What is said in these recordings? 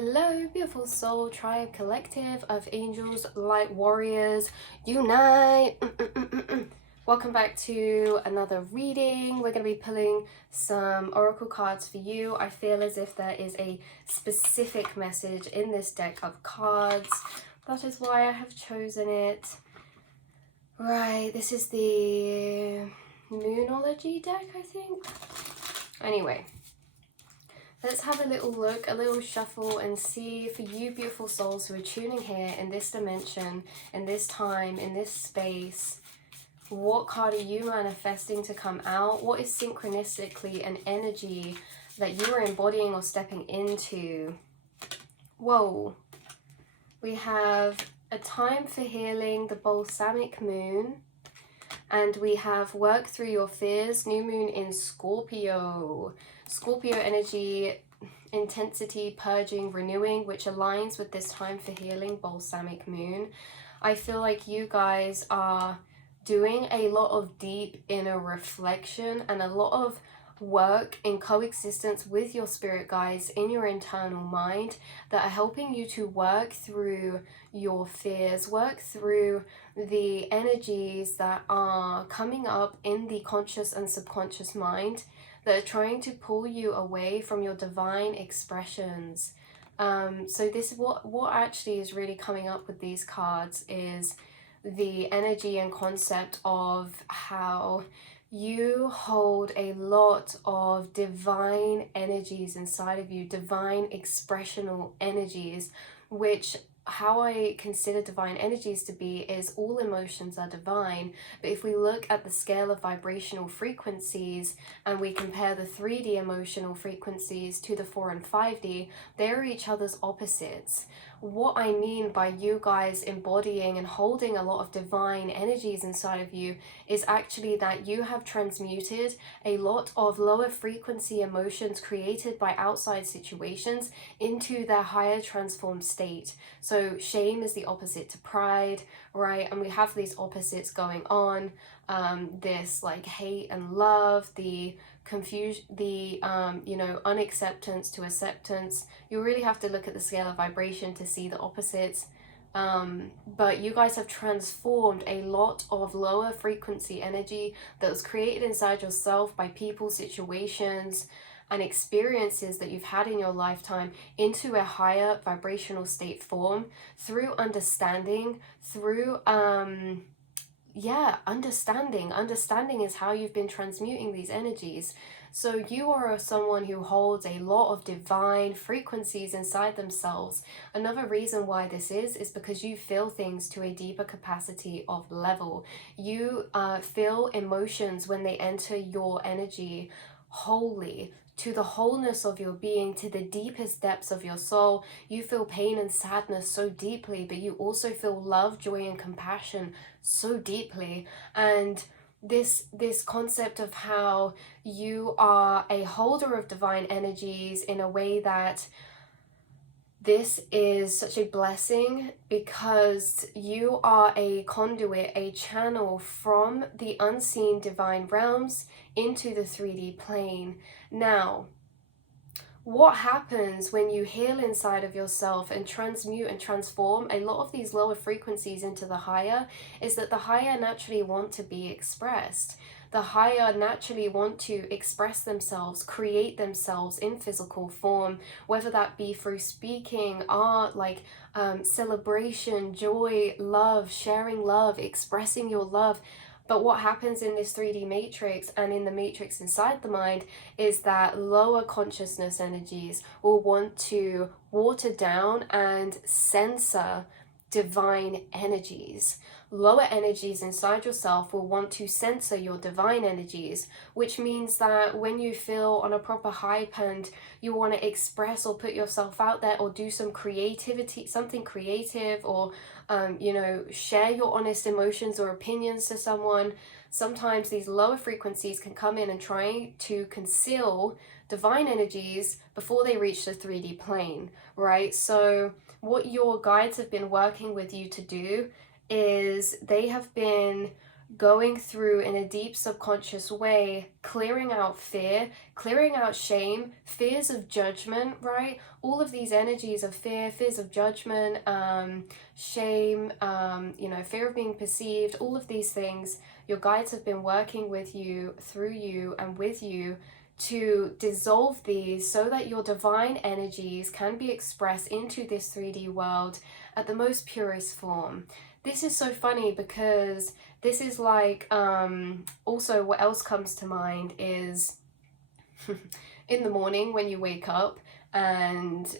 Hello, beautiful soul tribe collective of angels, light warriors, unite! Welcome back to another reading. We're going to be pulling some oracle cards for you. I feel as if there is a specific message in this deck of cards. That is why I have chosen it. Right, this is the Moonology deck, I think. Anyway. Let's have a little look, a little shuffle, and see for you beautiful souls who are tuning here in this dimension, in this time, in this space, what card are you manifesting to come out? What is synchronistically an energy that you are embodying or stepping into? Whoa. We have a time for healing, the Balsamic moon. And we have work through your fears, new moon in Scorpio. Scorpio energy, intensity, purging, renewing, which aligns with this time for healing, Balsamic moon. I feel like you guys are doing a lot of deep inner reflection and a lot of work in coexistence with your spirit guides in your internal mind that are helping you to work through your fears, work through the energies that are coming up in the conscious and subconscious mind that are trying to pull you away from your divine expressions. So this is what actually is really coming up with these cards is the energy and concept of how you hold a lot of divine energies inside of you, divine expressional energies, which how I consider divine energies to be is all emotions are divine. But if we look at the scale of vibrational frequencies and we compare the 3D emotional frequencies to the 4 and 5D, they're each other's opposites. What I mean by you guys embodying and holding a lot of divine energies inside of you is actually that you have transmuted a lot of lower frequency emotions created by outside situations into their higher transformed state. So shame is the opposite to pride, right? And we have these opposites going on, this like hate and love, the confusion, the unacceptance to acceptance. You really have to look at the scale of vibration to see the opposites. But you guys have transformed a lot of lower frequency energy that was created inside yourself by people, situations, and experiences that you've had in your lifetime into a higher vibrational state form through understanding, through understanding is how you've been transmuting these energies. So you are someone who holds a lot of divine frequencies inside themselves. Another reason why this is because you feel things to a deeper capacity of level. You feel emotions when they enter your energy wholly, to the wholeness of your being, to the deepest depths of your soul. You feel pain and sadness so deeply, but you also feel love, joy, and compassion so deeply. And this concept of how you are a holder of divine energies in a way that this is such a blessing because you are a conduit, a channel from the unseen divine realms into the 3D plane. Now, what happens when you heal inside of yourself and transmute and transform a lot of these lower frequencies into the higher is that the higher naturally want to be expressed. The higher naturally want to express themselves, create themselves in physical form, whether that be through speaking, art, like celebration, joy, love, sharing love, expressing your love. But what happens in this 3D matrix and in the matrix inside the mind is that lower consciousness energies will want to water down and censor divine energies. Lower energies inside yourself will want to censor your divine energies, which means that when you feel on a proper hype and you want to express or put yourself out there or do some creativity, something creative, or share your honest emotions or opinions to someone, sometimes these lower frequencies can come in and try to conceal divine energies before they reach the 3D plane, right? So what your guides have been working with you to do is they have been going through in a deep subconscious way, clearing out fear, clearing out shame, fears of judgment, right? All of these energies of fear, fears of judgment, shame, fear of being perceived, all of these things, your guides have been working with you, through you, and with you to dissolve these so that your divine energies can be expressed into this 3D world at the most purest form. This is so funny because this is like, also what else comes to mind is in the morning when you wake up, and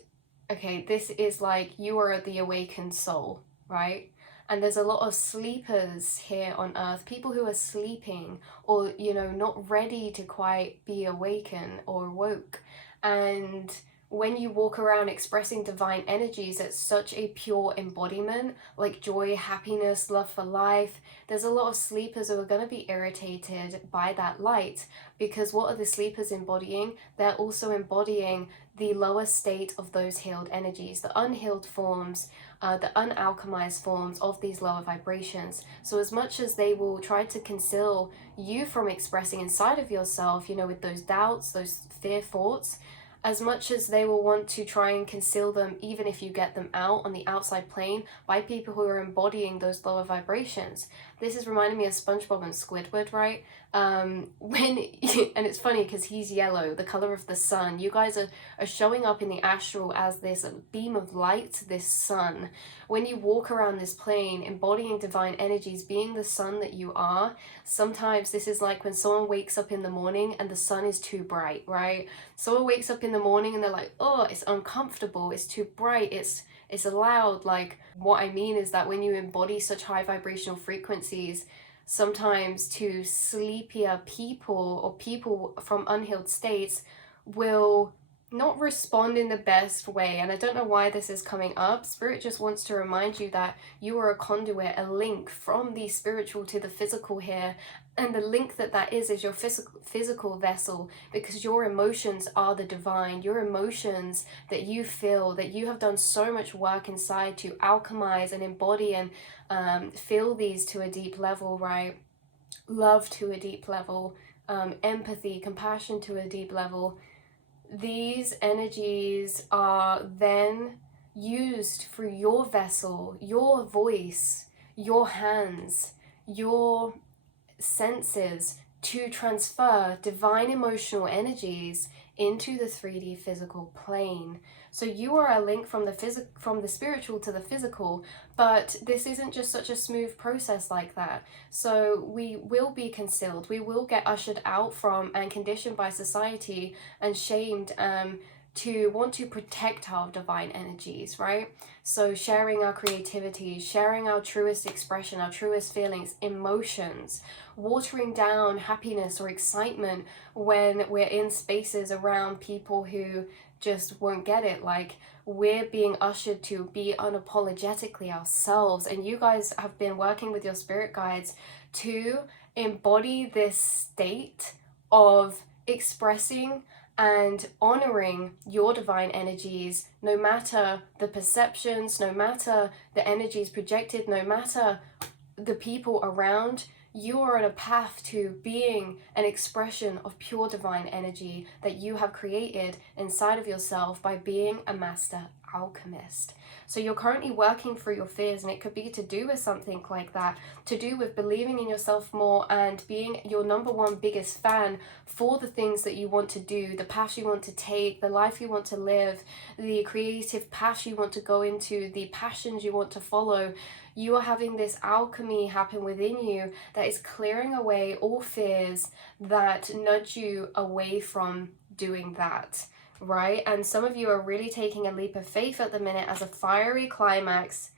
okay, this is like you are the awakened soul, right? And there's a lot of sleepers here on earth, people who are sleeping or, not ready to quite be awakened or woke. And when you walk around expressing divine energies at such a pure embodiment, like joy, happiness, love for life, there's a lot of sleepers who are going to be irritated by that light, because what are the sleepers embodying? They're also embodying the lower state of those healed energies, the unhealed forms, the unalchemized forms of these lower vibrations. So as much as they will try to conceal you from expressing inside of yourself, with those doubts, those fear thoughts, as much as they will want to try and conceal them, even if you get them out on the outside plane by people who are embodying those lower vibrations. This is reminding me of SpongeBob and Squidward, right? And it's funny because he's yellow, the color of the sun. You guys are showing up in the astral as this beam of light, this sun. When you walk around this plane, embodying divine energies, being the sun that you are, sometimes this is like when someone wakes up in the morning and the sun is too bright, right? Someone wakes up in the morning and they're like, oh, it's uncomfortable, it's too bright, it's loud. Like, what I mean is that when you embody such high vibrational frequencies, sometimes to sleepier people or people from unhealed states will not respond in the best way. And I don't know why this is coming up. Spirit just wants to remind you that you are a conduit, a link from the spiritual to the physical here. And the link that is your physical vessel, because your emotions are the divine. Your emotions that you feel, that you have done so much work inside to alchemize and embody and feel these to a deep level, right? Love to a deep level, empathy, compassion to a deep level. These energies are then used for your vessel, your voice, your hands, your senses to transfer divine emotional energies into the 3D physical plane. So you are a link from the spiritual to the physical, but this isn't just such a smooth process like that. So we will be concealed, we will get ushered out from and conditioned by society and shamed to want to protect our divine energies, right? So sharing our creativity, sharing our truest expression, our truest feelings, emotions, watering down happiness or excitement when we're in spaces around people who just won't get it. Like, we're being ushered to be unapologetically ourselves, and you guys have been working with your spirit guides to embody this state of expressing and honoring your divine energies, no matter the perceptions, no matter the energies projected, no matter the people around. You are on a path to being an expression of pure divine energy that you have created inside of yourself by being a master alchemist. So you're currently working through your fears, and it could be to do with something like that, to do with believing in yourself more and being your number one biggest fan for the things that you want to do, the path you want to take, the life you want to live, the creative path you want to go into, the passions you want to follow. You are having this alchemy happen within you that is clearing away all fears that nudge you away from doing that, right? And some of you are really taking a leap of faith at the minute as a fiery climax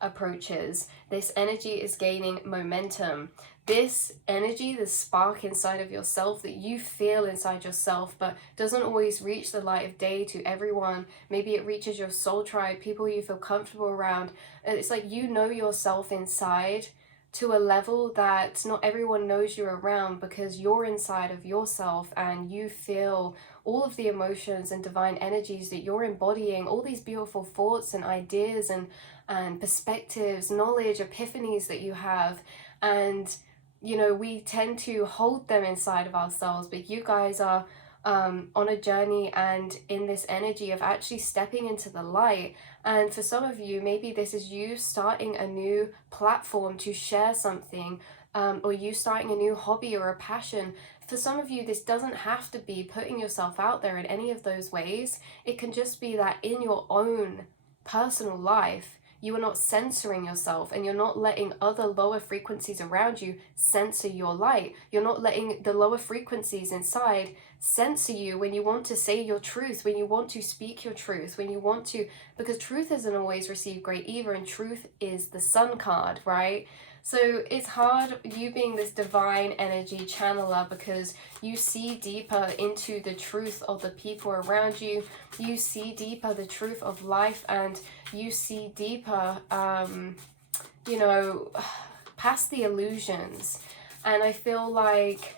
approaches. This energy is gaining momentum. This energy, the spark inside of yourself that you feel inside yourself but doesn't always reach the light of day to everyone. Maybe it reaches your soul tribe, people you feel comfortable around. It's like you know yourself inside to a level that not everyone knows you're around, because you're inside of yourself and you feel all of the emotions and divine energies that you're embodying, all these beautiful thoughts and ideas and perspectives, knowledge, epiphanies that you have. And you know, we tend to hold them inside of ourselves, but you guys are on a journey and in this energy of actually stepping into the light. And for some of you, maybe this is you starting a new platform to share something, or you starting a new hobby or a passion. For some of you, this doesn't have to be putting yourself out there in any of those ways. It can just be that in your own personal life, you are not censoring yourself, and you're not letting other lower frequencies around you censor your light. You're not letting the lower frequencies inside censor you when you want to say your truth, when you want to speak your truth, when you want to, because truth isn't always received great either, and truth is the Sun card, right? So it's hard, you being this divine energy channeler, because you see deeper into the truth of the people around you. You see deeper the truth of life, and you see deeper, you know, past the illusions. And I feel like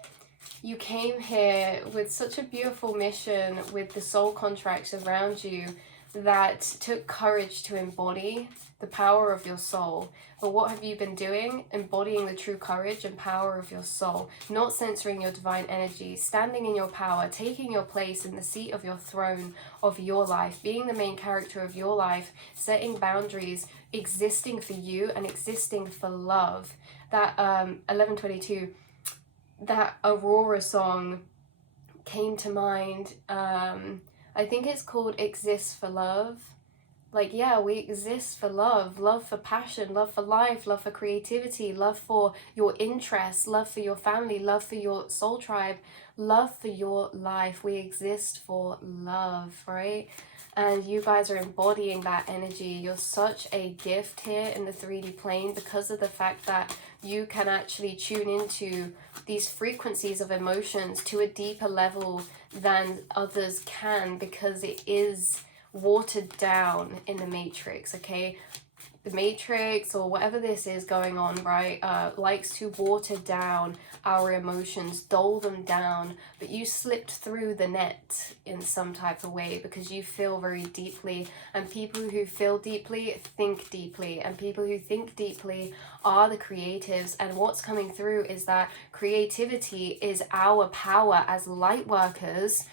you came here with such a beautiful mission with the soul contracts around you that took courage to embody the power of your soul. But what have you been doing? Embodying the true courage and power of your soul, not censoring your divine energy, standing in your power, taking your place in the seat of your throne of your life, being the main character of your life, setting boundaries, existing for you and existing for love. That 1122, that Aurora song came to mind. I think it's called Exist for Love. Like, yeah, we exist for love, love for passion, love for life, love for creativity, love for your interests, love for your family, love for your soul tribe, love for your life. We exist for love, right? And you guys are embodying that energy. You're such a gift here in the 3D plane, because of the fact that you can actually tune into these frequencies of emotions to a deeper level than others can, because it is watered down in the matrix. Okay, the matrix, or whatever this is going on, right, likes to water down our emotions, dull them down. But you slipped through the net in some type of way, because you feel very deeply, and people who feel deeply think deeply, and people who think deeply are the creatives. And what's coming through is that creativity is our power as light workers.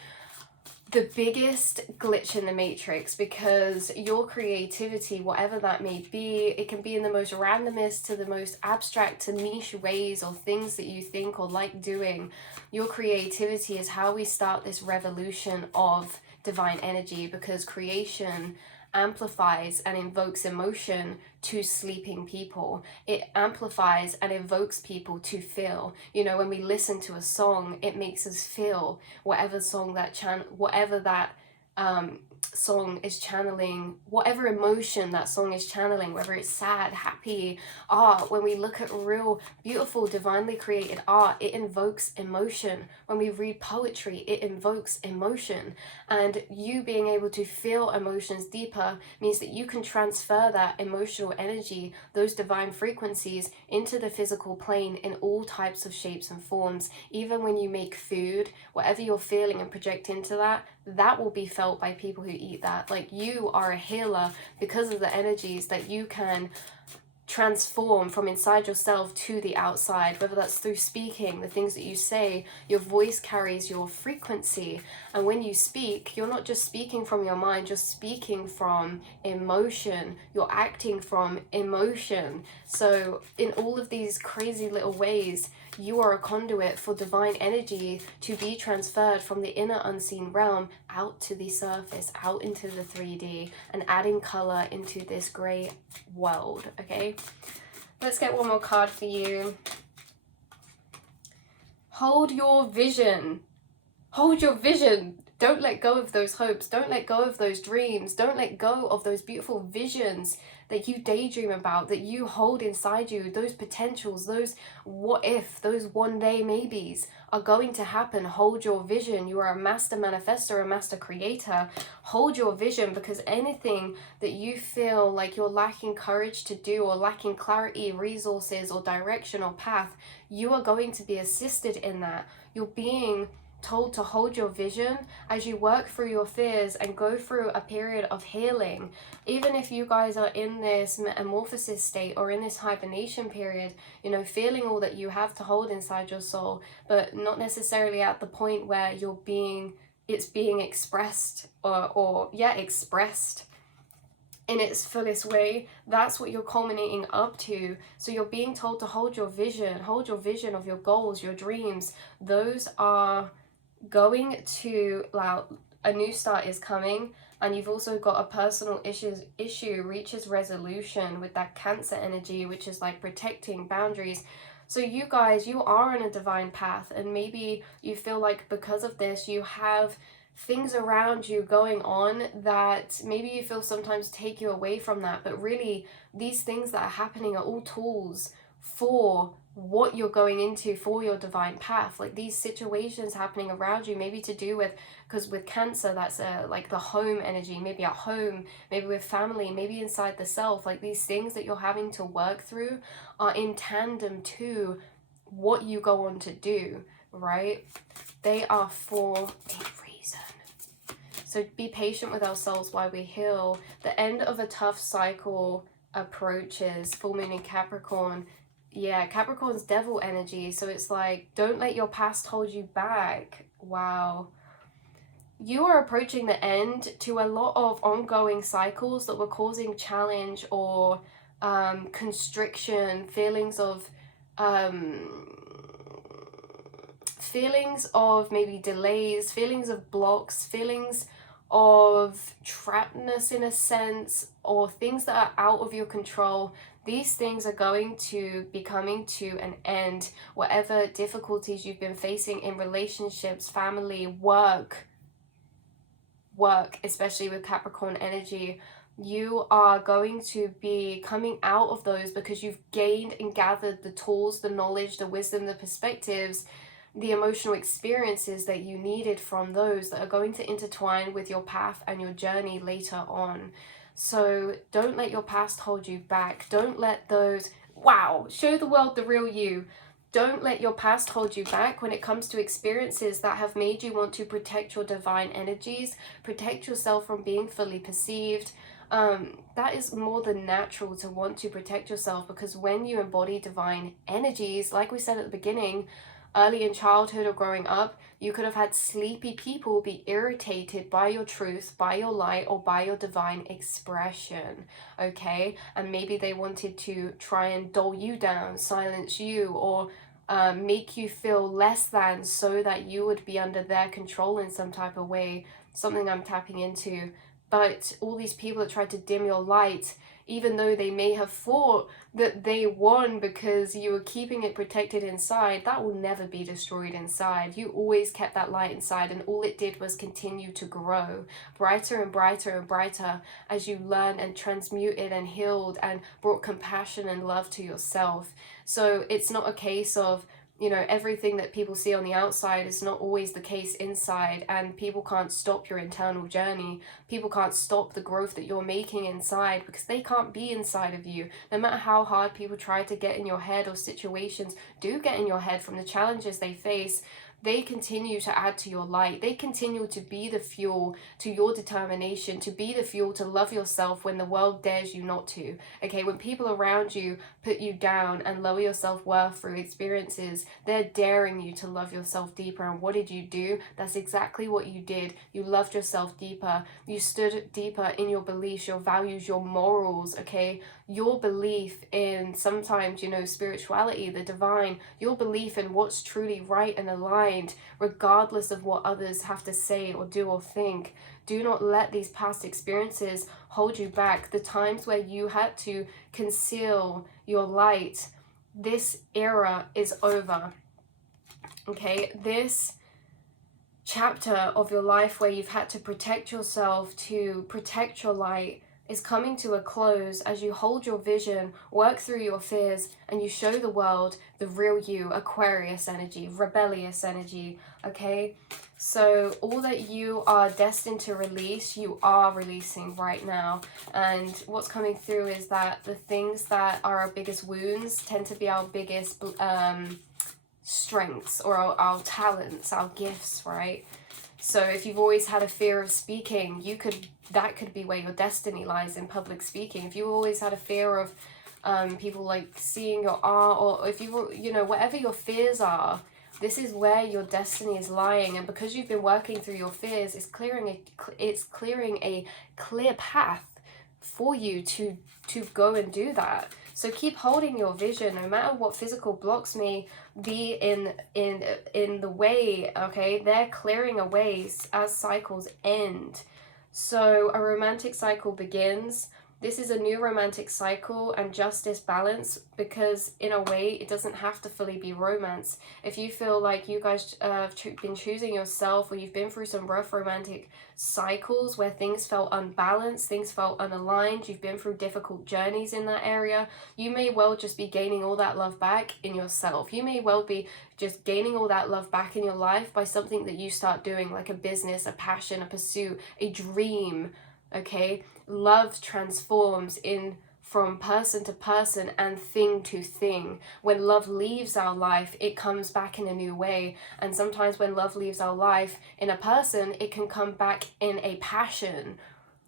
The biggest glitch in the matrix, because your creativity, whatever that may be, it can be in the most randomest to the most abstract to niche ways, or things that you think or like doing. Your creativity is how we start this revolution of divine energy, because creation amplifies and invokes emotion to sleeping people. It amplifies and evokes people to feel. You know, when we listen to a song, it makes us feel whatever song that whatever that song is channeling, whatever emotion that song is channeling, whether it's sad, happy, art. When we look at real beautiful divinely created art, it invokes emotion. When we read poetry, it invokes emotion. And you being able to feel emotions deeper means that you can transfer that emotional energy, those divine frequencies, into the physical plane in all types of shapes and forms. Even when you make food, whatever you're feeling and project into that, that will be felt by people who eat that. Like, you are a healer because of the energies that you can transform from inside yourself to the outside, whether that's through speaking, the things that you say. Your voice carries your frequency, and when you speak, you're not just speaking from your mind, you're speaking from emotion, you're acting from emotion. So in all of these crazy little ways, you are a conduit for divine energy to be transferred from the inner unseen realm out to the surface, out into the 3D, and adding color into this gray world. Okay, let's get one more card for you. Hold your vision. Hold your vision. Don't let go of those hopes. Don't let go of those dreams. Don't let go of those beautiful visions that you daydream about, that you hold inside you. Those potentials, those what if, those one day maybes are going to happen. Hold your vision. You are a master manifestor, a master creator. Hold your vision, because anything that you feel like you're lacking courage to do, or lacking clarity, resources, or direction or path, you are going to be assisted in that. You're being told to hold your vision as you work through your fears and go through a period of healing. Even if you guys are in this metamorphosis state or in this hibernation period, you know, feeling all that you have to hold inside your soul, but not necessarily at the point where it's being expressed or expressed in its fullest way. That's what you're culminating up to. So you're being told to hold your vision of your goals, your dreams. Those are going to, a new start is coming, and you've also got a personal issue reaches resolution with that Cancer energy, which is like protecting boundaries. So you guys, you are on a divine path, and maybe you feel like because of this you have things around you going on that maybe you feel sometimes take you away from that, but really these things that are happening are all tools for what you're going into, for your divine path. Like these situations happening around you, maybe to do with, because with Cancer, that's like the home energy, maybe at home, maybe with family, maybe inside the self. Like these things that you're having to work through are in tandem to what you go on to do, right? They are for a reason. So be patient with ourselves while we heal. The end of a tough cycle approaches. Full moon in Capricorn. Yeah, Capricorn's devil energy. So it's like, don't let your past hold you back. Wow. You are approaching the end to a lot of ongoing cycles that were causing challenge or constriction, feelings of maybe delays, feelings of blocks, feelings of trappedness in a sense, or things that are out of your control. These things are going to be coming to an end. Whatever difficulties you've been facing in relationships, family, work, especially with Capricorn energy, you are going to be coming out of those because you've gained and gathered the tools, the knowledge, the wisdom, the perspectives, the emotional experiences that you needed from those that are going to intertwine with your path and your journey later on. So don't let your past hold you back. Don't let those, show the world the real you. Don't let your past hold you back when it comes to experiences that have made you want to protect your divine energies, protect yourself from being fully perceived. That is more than natural to want to protect yourself, because when you embody divine energies, like we said at the beginning, early in childhood or growing up, you could have had sleepy people be irritated by your truth, by your light, or by your divine expression, okay? And maybe they wanted to try and dull you down, silence you, or make you feel less than so that you would be under their control in some type of way, something I'm tapping into. But all these people that tried to dim your light, even though they may have thought that they won because you were keeping it protected inside, that will never be destroyed inside. You always kept that light inside, and all it did was continue to grow brighter and brighter and brighter as you learned and transmuted and healed and brought compassion and love to yourself. So it's not a case of, you know, everything that people see on the outside is not always the case inside, and people can't stop your internal journey. People can't stop the growth that you're making inside, because they can't be inside of you. No matter how hard people try to get in your head, or situations do get in your head from the challenges they face, they continue to add to your light. They continue to be the fuel to your determination, to be the fuel to love yourself when the world dares you not to. Okay, when people around you put you down and lower your self-worth through experiences, they're daring you to love yourself deeper. And what did you do? That's exactly what you did. You loved yourself deeper. You stood deeper in your beliefs, your values, your morals, okay? Your belief in sometimes, you know, spirituality, the divine, your belief in what's truly right and aligned, regardless of what others have to say or do or think. Do not let these past experiences hold you back. The times where you had to conceal your light, this era is over. Okay, this chapter of your life where you've had to protect yourself, to protect your light, is coming to a close as you hold your vision, work through your fears, and you show the world the real you, Aquarius energy, rebellious energy, okay? So all that you are destined to release, you are releasing right now. And what's coming through is that the things that are our biggest wounds tend to be our biggest strengths or our talents, our gifts, right? So if you've always had a fear of speaking, that could be where your destiny lies, in public speaking. If you always had a fear of people like seeing your art, or if you, you know, whatever your fears are, this is where your destiny is lying. And because you've been working through your fears, it's clearing a clear path for you to go and do that. So keep holding your vision, no matter what physical blocks may be in the way. Okay, they're clearing away as cycles end. So a romantic cycle begins. This is a new romantic cycle and justice balance, because in a way it doesn't have to fully be romance. If you feel like you guys have been choosing yourself, or you've been through some rough romantic cycles where things felt unbalanced, things felt unaligned, you've been through difficult journeys in that area, you may well just be gaining all that love back in yourself. You may well be just gaining all that love back in your life by something that you start doing, like a business, a passion, a pursuit, a dream. Okay, love transforms in from person to person and thing to thing. When love leaves our life, it comes back in a new way. And sometimes when love leaves our life in a person, it can come back in a passion,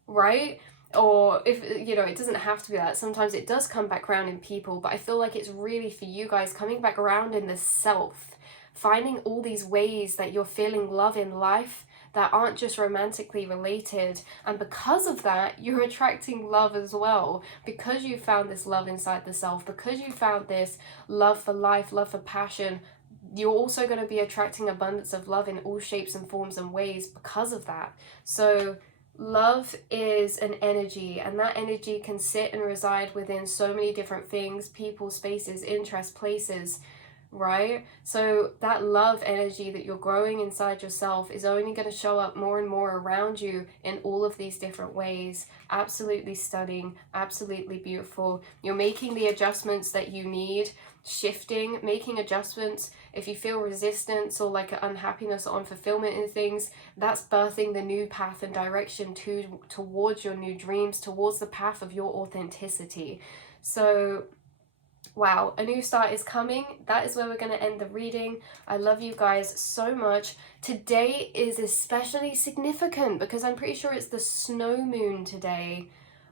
right? Or if, you know, it doesn't have to be that. Sometimes it does come back around in people, but I feel like it's really for you guys coming back around in the self, finding all these ways that you're feeling love in life that aren't just romantically related. And because of that, you're attracting love as well, because you found this love inside the self, because you found this love for life, love for passion. You're also going to be attracting abundance of love in all shapes and forms and ways because of that. So love is an energy, and that energy can sit and reside within so many different things, people, spaces, interests, places, right? So that love energy that you're growing inside yourself is only going to show up more and more around you in all of these different ways. Absolutely stunning, absolutely beautiful. You're making the adjustments that you need, shifting, making adjustments. If you feel resistance or like an unhappiness or unfulfillment in things, that's birthing the new path and direction towards your new dreams, towards the path of your authenticity. So wow, a new start is coming. That is where we're going to end the reading. I love you guys so much. Today is especially significant because I'm pretty sure it's the snow moon today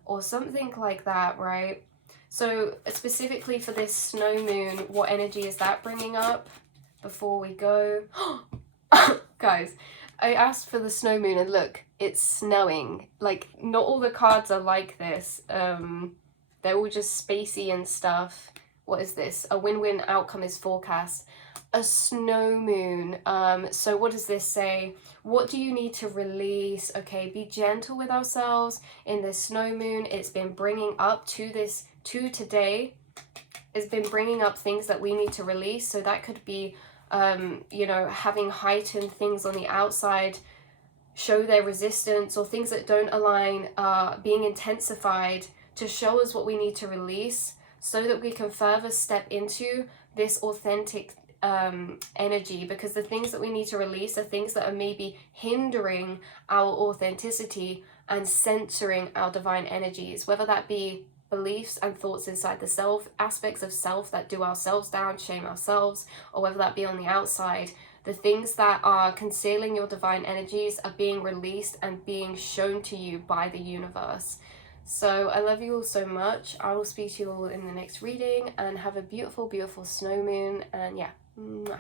or something like that, right? So specifically for this snow moon, what energy is that bringing up before we go? Guys, I asked for the snow moon and look, it's snowing. Like, not all the cards are like this. They're all just spacey and stuff. What is this? A win-win outcome is forecast. A snow moon. So what does this say? What do you need to release? Okay, be gentle with ourselves in this snow moon. It's been bringing up to today. It's been bringing up things that we need to release. So that could be, you know, having heightened things on the outside show their resistance, or things that don't align being intensified to show us what we need to release, so that we can further step into this authentic energy. Because the things that we need to release are things that are maybe hindering our authenticity and censoring our divine energies, whether that be beliefs and thoughts inside the self, aspects of self that do ourselves down, shame ourselves, or whether that be on the outside. The things that are concealing your divine energies are being released and being shown to you by the universe. So I love you all so much. I will speak to you all in the next reading, and have a beautiful, beautiful snow moon. And yeah, mwah.